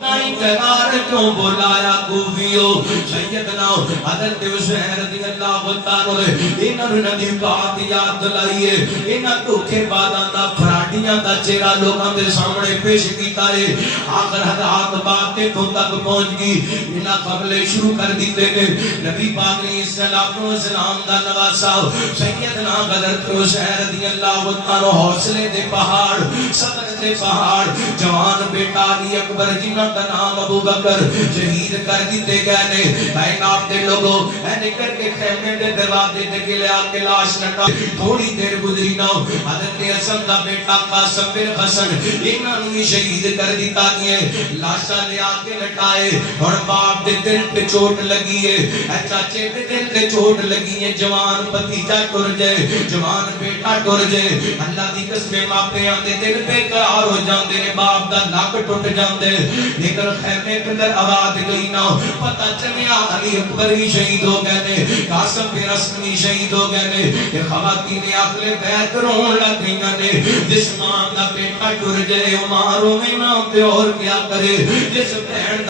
کہار کیوں بولایا کوفیو سیدنا حضرت حسین رضی اللہ تعالی انہوں نے نبی پاک یاد دلائیے انہاں دکھے باداں دا فراڈیاں دا چہرہ لوگاں دے سامنے پیش کیتا ہے آخر حضرات باتیں تو تک پہنچ گئی انہاں قبلے شروع کر دیتے ہیں نبی پاک علیہ السلام دا نواسا سیدنا حضرت حسین رضی اللہ تعالی حوصلے دے پہاڑ صبر دے پہاڑ جوان بیٹا علی اکبر جنہ کا نام ابو بکر شہید کر دیتے گئے نے کائنات دے لوگوں اے نکل کے خیمے دے دروازے تے گلے آ کے لاش لٹا تھوڑی دیر گزری نہ حضرت حسن دا بیٹا قاسم بن حسن انہاں نوں شہید کر دیتا گیا لاشاں لے آ کے لٹائے اور باپ دے دل تے چوٹ لگی ہے اے چاچے دے دل تے چوٹ لگی ہے جوان بھتیجا ٹر جائے جوان بیٹا ٹر جائے اللہ دی قسم ماپیاں دے دل بے قرار ہو جاندے نے باپ دا نک ٹوٹ جاندے لیکن خیمے کے اندر آواز گئی نہ پتہ چلیا علی اکبر ہی شہید ہو گئے نے قاسم بن حسن ہی شہید ہو گئے نے کہ خواتین اہل بیت رون لگ گئیاں نے جس ماں دا بیٹا ٹر جائے ماں روے نہ تے اور کیا کرے جس بہن